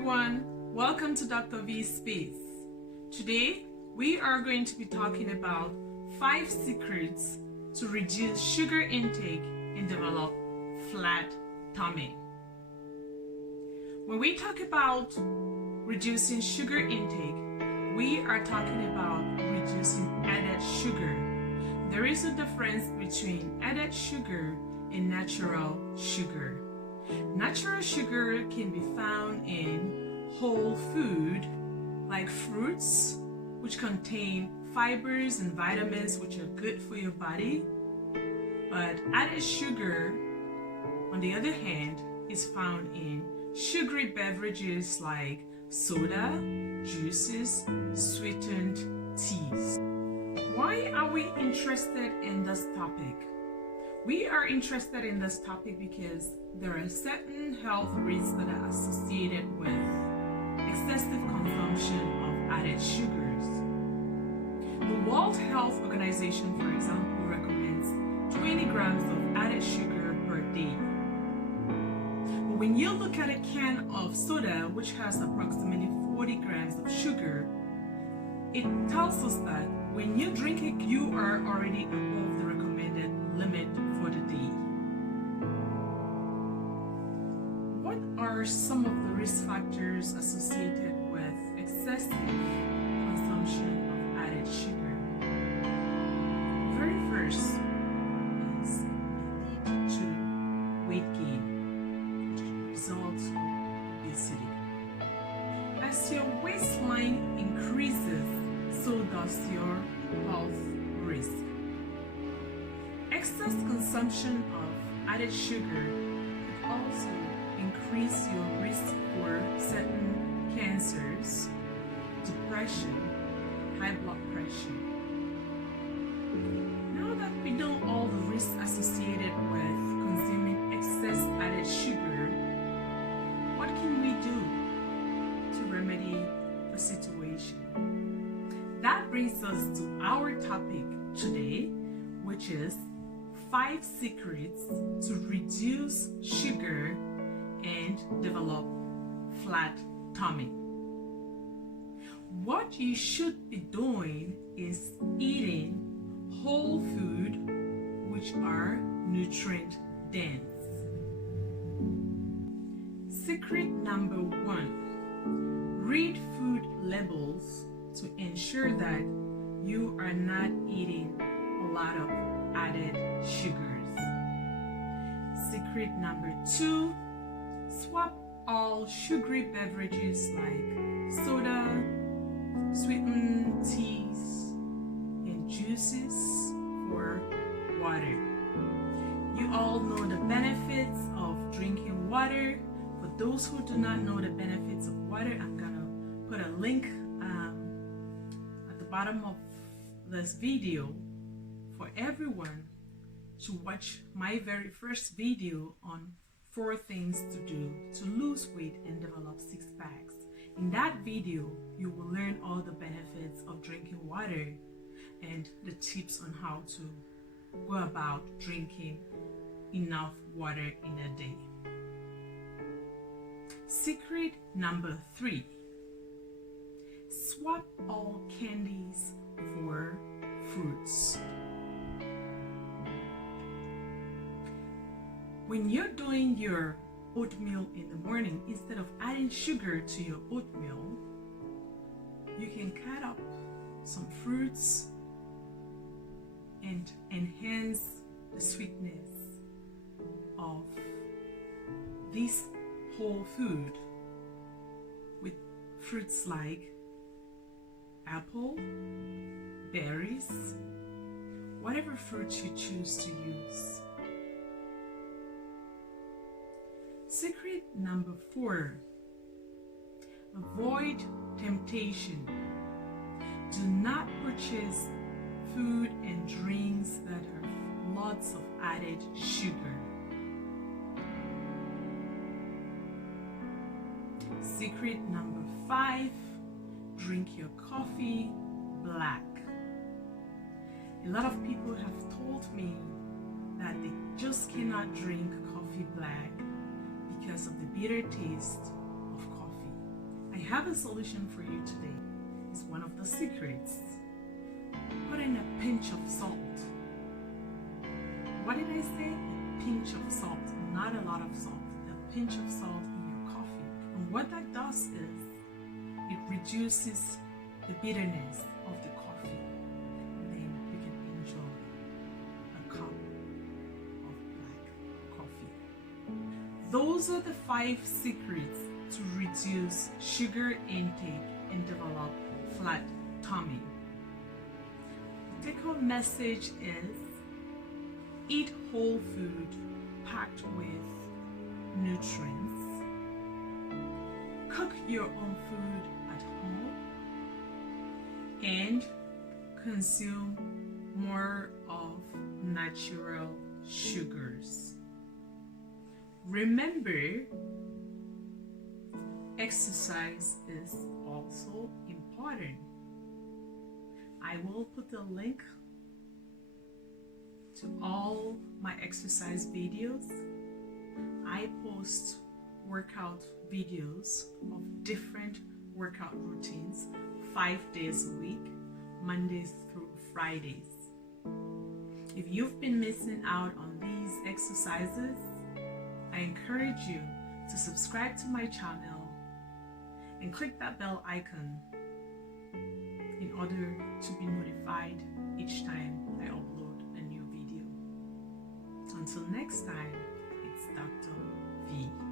everyone, welcome to Dr. V's Space. Today we are going to be talking about 5 secrets to reduce sugar intake and develop flat tummy. When we talk about reducing sugar intake, we are talking about reducing added sugar. There is a difference between added sugar and natural sugar. Natural sugar can be found in whole food like fruits, which contain fibers and vitamins which are good for your body. But added sugar, on the other hand, is found in sugary beverages like soda, juices, sweetened teas. Why are we interested in this topic? We are interested in this topic because there are certain health risks that are associated with excessive consumption of added sugars. The World Health Organization, for example, recommends 20 grams of added sugar per day. But when you look at a can of soda, which has approximately 40 grams of sugar, it tells us that when you drink it, you are already above the recommended limit for the day. What are some of the risk factors associated with excessive consumption of added sugar? Very first is the lead to weight gain, which results in obesity. As your waistline increases, so does your health risk. Excess consumption of added sugar could also increase your risk for certain cancers, depression, high blood pressure. Now that we know all the risks associated with consuming excess added sugar, what can we do to remedy the situation? That brings us to our topic today, which is 5 secrets to reduce sugar and develop flat tummy. What you should be doing is eating whole food, which are nutrient dense. Secret number 1: read food labels to ensure that you are not eating a lot of added sugars. Secret number 2: swap all sugary beverages like soda, sweetened teas, and juices for water. You all know the benefits of drinking water. For those who do not know the benefits of water, I'm gonna put a link at the bottom of this video for everyone to watch my very first video on 4 things to do to lose weight and develop 6 packs. In that video, you will learn all the benefits of drinking water and the tips on how to go about drinking enough water in a day. Secret number 3: swap all candies for fruits. When you're doing your oatmeal in the morning, instead of adding sugar to your oatmeal, you can cut up some fruits and enhance the sweetness of this whole food with fruits like apple, berries, whatever fruits you choose to use. Secret number 4: avoid temptation. Do not purchase food and drinks that have lots of added sugar. Secret number 5: drink your coffee black. A lot of people have told me that they just cannot drink coffee black because of the bitter taste of coffee. have a solution for you today. It's one of the secrets. Put in a pinch of salt. What did I say? A pinch of salt, not a lot of salt. A pinch of salt in your coffee. And what that does is it reduces the bitterness of the coffee. And then you can enjoy a cup of black coffee. Those are the 5 secrets to reduce sugar intake and develop flat tummy. The take-home message is: eat whole food packed with nutrients. Cook your own food at home and consume more of natural sugars. Remember, exercise is also important. I will put the link to all my exercise videos. I post workout videos of different workout routines 5 days a week, Mondays through Fridays. If you've been missing out on these exercises, I encourage you to subscribe to my channel and click that bell icon in order to be notified each time I upload a new video. Until next time, it's Dr. V.